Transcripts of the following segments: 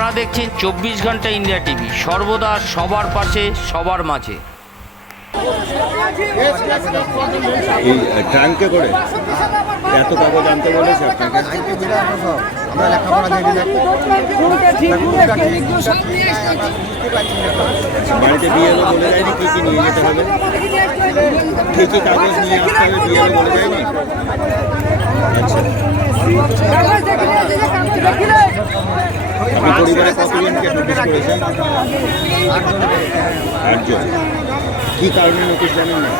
আপনারা দেখছেন চব্বিশ ঘণ্টা ইন্ডিয়া টিভি। সর্বদা সবার পাশে, সবার মাঝে। এই করে? এত কাগজ আনতে বলেছে, আপনাকে? বাড়িতে বিয়েলো বলে যায়নি, কি কি নিয়ে যেতে হবে? কি কি কাগজ নিয়ে আসতে হবে বিয়েলো বলে যায়নি? আচ্ছা। কি কারণে নোটিশ জানেন না?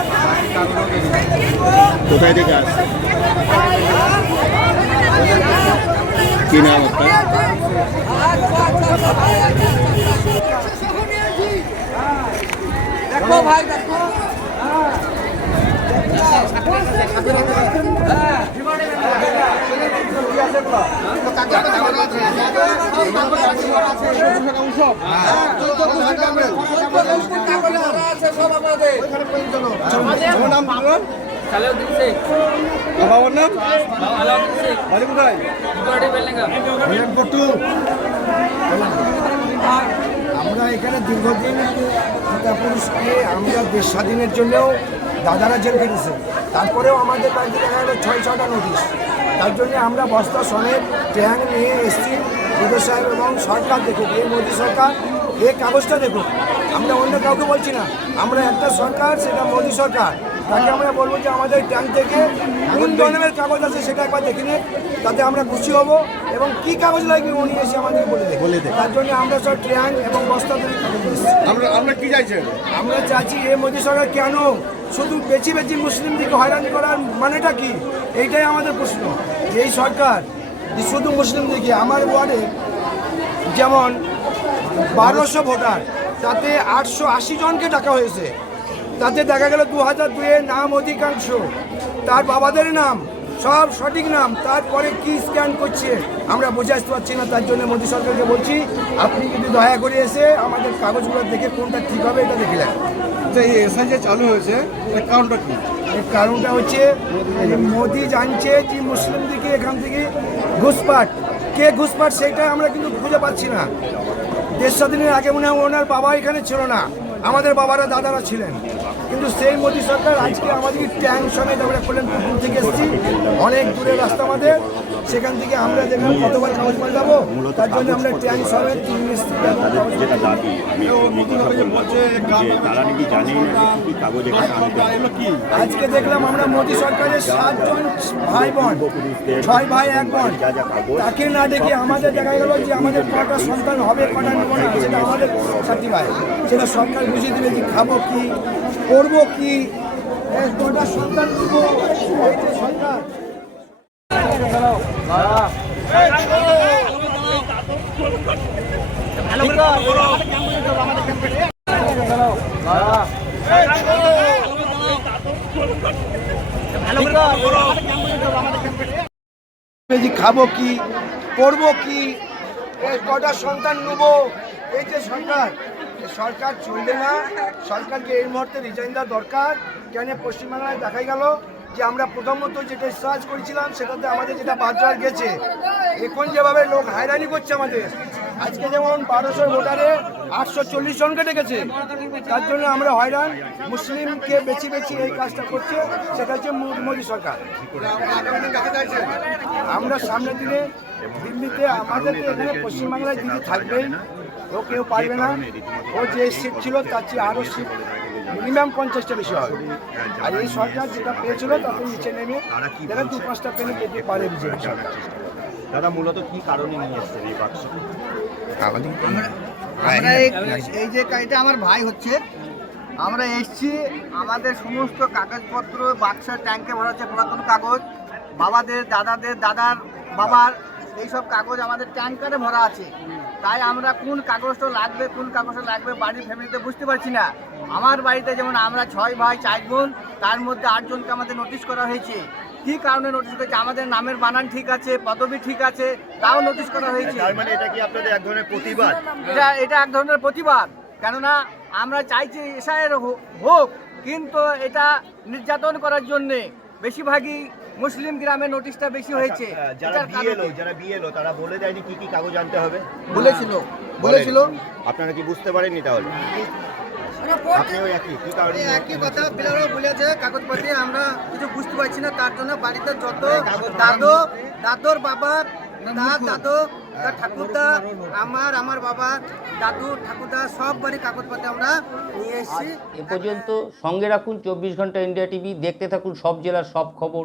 কোথায় থেকে আসছে কি নাম আমরা এখানে দীর্ঘদিন পুরুষকে আমরা দেশ স্বাধীনের জন্যও দাদারা জেল খেটেছে। তারপরেও আমাদের বাড়িতে দেখা গেলো ছয় ছটা নোটিশ। তার জন্য আমরা বস্তা সমেত ট্যাঙ্ক নিয়ে এসছি বিদ্যুৎ সাহেব এবং সরকার দেখুক, এই মোদী সরকার, এই কাগজটা দেখুক। আমরা অন্য কাউকে বলছি না। আমরা একটা সরকার সেটা মোদী সরকার। তাকে আমরা বলব যে আমাদের ট্যাঙ্ক থেকে কোন ধরনের কাগজ আছে সেটা একবার দেখে নিন তাতে আমরা খুশি হব এবং কি কাগজ লাগবে উনি এসে আমাদের বলে দেবে। বলে দেবে। তার জন্য আমরা সব ট্যাঙ্ক এবং বস্তা আমরা আমরা কি চাইছেন আমরা চাইছি এ মোদী সরকার কেন শুধু বেশি বেশি মুসলিমদেরকে হয়রানি করার মানেটা কি? এইটাই আমাদের প্রশ্ন। যে এই সরকার শুধু মুসলিমদেরকে আমার ওয়ার্ডে যেমন বারোশো ভোটার তাতে আটশো আশি জনকে ডাকা হয়েছে। তাতে দেখা গেল দু হাজার দুয়ের নাম অধিকাংশ। তার বাবাদের নাম সব সঠিক নাম তারপরে কি স্ক্যান করছে আমরা বুঝে আসতে পারছি না। তার জন্য মোদী সরকারকে বলছি আপনি যদি দয়া করে এসে আমাদের কাগজগুলো দেখে কোনটা ঠিক হবে এটা দেখে নেন। আচ্ছা এই এসআই যে চালু হয়েছে এর কারণটা কি? এর কারণটা হচ্ছে যে মোদি জানছে যে মুসলিমদেরকে এখান থেকে ঘুষপাট। কে ঘুষপাট সেটা আমরা কিন্তু খুঁজে পাচ্ছি না। দেশ স্বাধীনের আগে মনে হয় ওনার বাবা এখানে ছিল না। আমাদের বাবারা দাদারা ছিলেন। কিন্তু সেই মোদী সরকার আজকে আমাদের ট্যাংশনে তারপরে করলেন পুকুর থেকে এসেছি। অনেক দূরের রাস্তা আমাদের। সেখান থেকে আমরা দেখলাম কতবার কাগজ পাল যাব তার জন্য আমরা ট্যাঙ্ক সমেত তিন যেটা দাবি আমি কথা বলব যে তারা নাকি জানেই না কি কাগজ এখানে আনতে আজকে দেখলাম আমরা মোদী সরকারের সাতজন ভাই বোন ছয় ভাই এক বোন। তাকে না দেখে আমাদের দেখা গেল যে আমাদের কটা সন্তান হবে কটা নেব না সেটা আমাদের সাথী ভাই। সেটা সরকার বুঝিয়ে দিবে যে খাব কি করব কি এ, কটা সন্তান নেব সরকার। খাব কি? করব কি? কটা সন্তান নেব? এই যে সরকার সরকার চলবে না। সরকারকে এই মুহূর্তে রিজাইন দেওয়া দরকার। কেন পশ্চিমবাংলায় দেখা গেল? যে আমরা প্রথমত যেটা সার্চ করেছিলাম, সেটাতে আমাদের যেটা বাজার গেছে এখন যেভাবে লোক হয়রানি করছে আমাদের। আজকে যেমন বারোশো ভোটারে আটশো চল্লিশ জনকে ডেকেছে, তার জন্য আমরা হয়রান। মুসলিমকে বেছে বেছে এই কাজটা করছে, সেটা হচ্ছে মোদী সরকার। আমরা সামনের দিনে দিল্লিতে আমাদের এখানে পশ্চিমবাংলায় দিদি থাকবেই ও কেউ পারবে না। ও যে সিট ছিল, তার চেয়ে আরও সিট মিনিমাম পঞ্চাশটা বেশি হবে। আর এই সরকার যেটা পেয়েছিল তাতে নিচে নেমে দেখা দু পাঁচটা পেলে পেতে পারে বিজেপি সরকার দাদা মূলত কি কারণে নিয়ে এসছেন এই বাক্স? আমরা এই যে এটা আমার ভাই হচ্ছে আমরা এসছি আমাদের সমস্ত কাগজপত্র বাক্সা ট্যাঙ্কে ভরা আছে পুরাতন কাগজ। বাবাদের দাদাদের দাদার বাবার এইসব কাগজ আমাদের ট্যাঙ্কারে ভরা আছে। তাই আমরা কোন কাগজটা লাগবে কোন কাগজটা লাগবে বাড়ির ফ্যামিলিতে বুঝতে পারছি না। আমার বাড়িতে যেমন আমরা ছয় ভাই চার বোন তার মধ্যে আটজনকে আমাদের নোটিশ করা হয়েছে। কি কারণে নোটিশ করেছে? আমাদের নামের বানান ঠিক আছে পদবি ঠিক আছে তাও নোটিশ করা হয়েছে। তার মানে এটা কি আপনাদের এক ধরনের প্রতিবাদ? এটা এটা এক ধরনের প্রতিবাদ। কেননা আমরা চাইছি এসআইয়ের হোক কিন্তু এটা নির্যাতন করার জন্যে বেশিরভাগই মুসলিম গ্রামে নোটিশটা বেশি হয়েছে। আচ্ছা, যারা এটার কারণ বিএলও? যারা বিএলও তারা বলে দেয়নি কি কি কাগজ আনতে হবে? বলেছিল বলেছিল। আপনারা কি বুঝতে পারেননি তাহলে? একই কথা পিলারও বলেছে কাগজপত্র আমরা কিছু বুঝতে পারছি না তার জন্য বাড়িতে যত দাদু দাদুর বাবার তার দাদু তার ঠাকুরদা আমার আমার বাবা দাদু ঠাকুরদা সব বাড়ি কাগজপত্র আমরা নিয়ে এসেছি। এ পর্যন্ত সঙ্গে রাখুন চব্বিশ ঘণ্টা ইন্ডিয়া টিভি দেখতে থাকুন সব জেলার সব খবর।